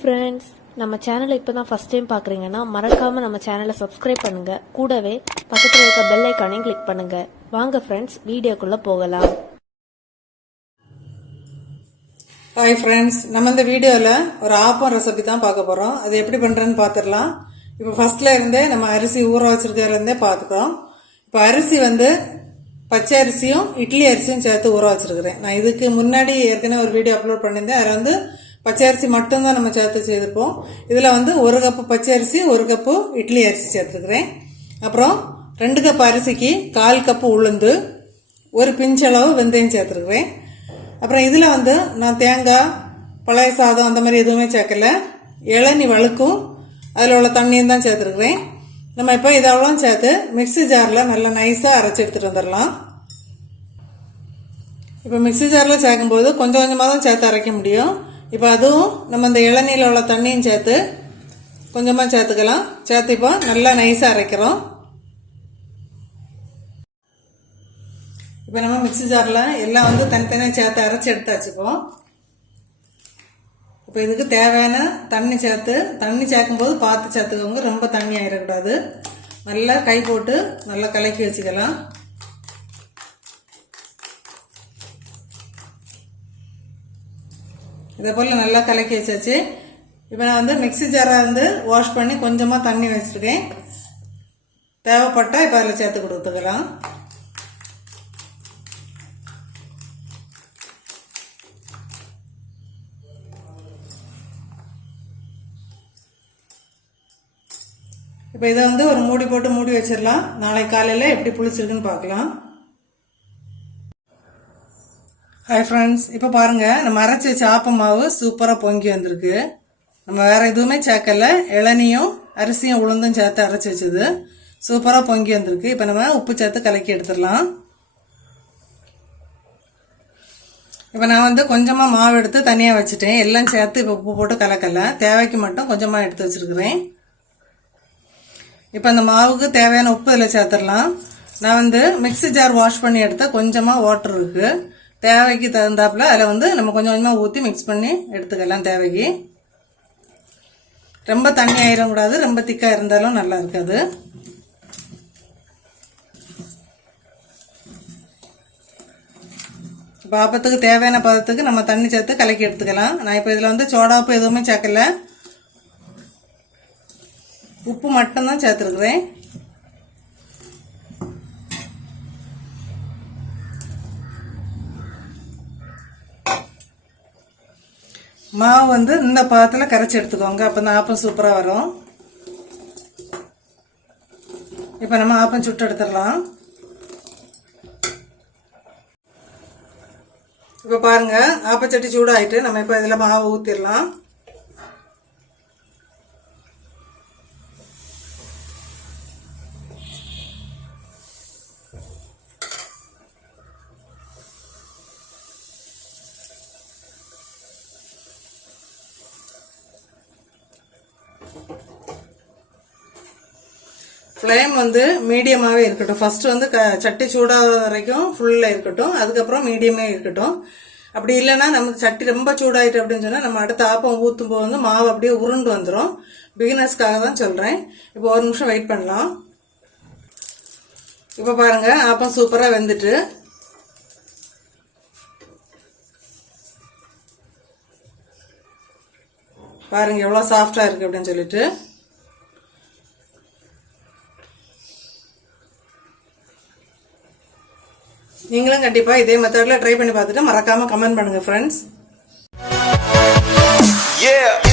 Friends நம்ம சேனலை இப்போ தான் ஃபஸ்ட் டைம் பார்க்குறீங்கன்னா மறக்காமல் நம்ம சேனலை சப்ஸ்கிரைப் பண்ணுங்கள் கூடவே பக்கத்தில் இருக்க பெல் ஐக்கானையும் கிளிக் பண்ணுங்கள் வாங்க ஃப்ரெண்ட்ஸ் வீடியோக்குள்ளே போகலாம். ஹாய் ஃப்ரெண்ட்ஸ் நம்ம இந்த வீடியோவில் ஒரு ஆப்பம் ரெசிபி தான் பார்க்க போகிறோம் அது எப்படி பண்ணுறேன்னு பார்த்துடலாம் இப்போ ஃபஸ்ட்டில் இருந்தே நம்ம அரிசி ஊற வச்சிருக்கிறதுலேருந்தே பார்த்துக்கிறோம் இப்போ அரிசி வந்து பச்சை அரிசியும் இட்லி அரிசியும் சேர்த்து ஊற வச்சிருக்கிறேன். நான் இதுக்கு முன்னாடி ஏற்கனவே ஒரு வீடியோ அப்லோட் பண்ணியிருந்தேன். அதில் வந்து பச்சை அரிசி மட்டும்தான் நம்ம சேர்த்து செய்துப்போம் இதில் வந்து ஒரு கப்பு பச்சை அரிசி ஒரு கப்பு இட்லி அரிசி சேர்த்துருக்குறேன் அப்புறம் ரெண்டு கப் அரிசிக்கு கால் கப்பு உளுந்து ஒரு பிஞ்சளவு வெந்தயம் சேர்த்துருக்குறேன் அப்புறம் இதில் வந்து நான் தேங்காய் பழைய சாதம் அந்த மாதிரி எதுவுமே சேர்க்கல. இளநி வழுக்கும் அதில் உள்ள தண்ணியும் தான் சேர்த்துருக்குறேன் நம்ம இப்போ இதெல்லாம் சேர்த்து மிக்ஸி ஜாரில் நல்லா நைஸாக அரைச்சி எடுத்துகிட்டு வந்துடலாம். இப்போ மிக்ஸி ஜாரில் சேர்க்கும்போது கொஞ்சம் கொஞ்சமாக தான் சேர்த்து அரைக்க முடியும். இப்போ அதுவும் நம்ம இந்த இளநீரில் உள்ள தண்ணியும் சேர்த்து கொஞ்சமாக சேர்த்துக்கலாம். சேர்த்து இப்போ நல்லா நைஸாக அரைக்கிறோம். இப்போ நம்ம மிக்ஸி ஜாரில் எல்லாம் வந்து தனித்தனியாக சேர்த்து அரைச்சி எடுத்தாச்சுப்போம் இப்போ. இதுக்கு தேவையான தண்ணி சேர்த்து தண்ணி சேர்க்கும்போது பார்த்து சேர்த்துக்கோங்க. ரொம்ப தண்ணி ஆயிடக்கூடாது நல்லா கை போட்டு நல்லா கலக்கி வச்சுக்கலாம். இதே போல் நல்லா கலக்கி வச்சாச்சு. இப்போ நான் வந்து மிக்ஸி ஜாரை வந்து வாஷ் பண்ணி கொஞ்சமாக தண்ணி வச்சுருக்கேன். தேவைப்பட்டால் இப்போ அதில் சேர்த்து கொடுத்துக்கலாம். இப்போ இதை வந்து ஒரு மூடி போட்டு மூடி வச்சிடலாம். நாளைக்கு காலையில் எப்படி புளிச்சிருக்குன்னு பார்க்கலாம். ஹாய் ஃப்ரெண்ட்ஸ் இப்போ பாருங்கள் நம்ம அரைச்சி வச்ச ஆப்ப மாவு சூப்பராக பொங்கி வந்திருக்கு. நம்ம வேறு எதுவுமே சேர்க்கல. இளநியும் அரிசியும் உளுந்தும் சேர்த்து அரைச்சி வச்சது. சூப்பராக பொங்கி வந்திருக்கு. இப்போ நம்ம உப்பு சேர்த்து கலக்கி எடுத்துடலாம். இப்போ நான் வந்து கொஞ்சமாக மாவு எடுத்து தனியாக வச்சுட்டேன். எல்லாம் சேர்த்து இப்போ உப்பு போட்டு கலக்கல. தேவைக்கு மட்டும் கொஞ்சமாக எடுத்து வச்சுருக்கிறேன். இப்போ அந்த மாவுக்கு தேவையான உப்பு இதில் சேர்த்துடலாம். நான் வந்து மிக்ஸி ஜார் வாஷ் பண்ணி எடுத்த கொஞ்சமாக வாட்டர் இருக்குது தேவைக்கு தகுந்தாப்புல அதில் வந்து நம்ம கொஞ்சம் கொஞ்சமாக ஊற்றி மிக்ஸ் பண்ணி எடுத்துக்கலாம் தேவைக்கு. ரொம்ப தண்ணி ஆயிடக்கூடாது ரொம்ப திக்காக இருந்தாலும் நல்லா இருக்காது. பாப்பத்துக்கு தேவையான பதத்துக்கு நம்ம தண்ணி சேர்த்து கலக்கி எடுத்துக்கலாம். நான் இப்போ இதில் வந்து சோடாப்பு எதுவுமே சேர்க்கல. உப்பு மட்டும்தான் சேர்த்துருக்குறேன். மாவு வந்து இந்த பாத்தில் கரைச்சி எடுத்துக்கோங்க. அப்போ தான் ஆப்பம் சூப்பராக வரும். இப்போ நம்ம ஆப்பம் சுட்டு எடுத்துடலாம். இப்போ பாருங்கள் ஆப்பச்சட்டி சூடாயிட்டு நம்ம இப்போ இதில் மாவு ஊற்றிடலாம் ஃப்ளேம் வந்து மீடியமாகவே இருக்கட்டும். ஃபர்ஸ்ட் வந்து க சட்டி சூடாக வரைக்கும் ஃபுல்லில் இருக்கட்டும். அதுக்கப்புறம் மீடியமே இருக்கட்டும். அப்படி இல்லைன்னா நமக்கு சட்டி ரொம்ப சூடாயிட்டு அப்படின்னு சொன்னால் நம்ம அடுத்த ஆப்பம் ஊற்றும் போது வந்து மாவு அப்படியே உருண்டு வந்துடும் பிகினர்ஸ்க்காக தான் சொல்கிறேன் இப்போ ஒரு நிமிஷம் வெயிட் பண்ணலாம். இப்போ பாருங்கள் ஆப்பம் சூப்பராக வெந்துட்டு. பாருங்கள் எவ்வளோ சாஃப்டாக இருக்குது அப்படின்னு சொல்லிட்டு. நீங்களும் கண்டிப்பாக இதே மெத்தடில் ட்ரை பண்ணி பார்த்துட்டு மறக்காமல் கமெண்ட் பண்ணுங்கள் ஃப்ரெண்ட்ஸ் Yeah!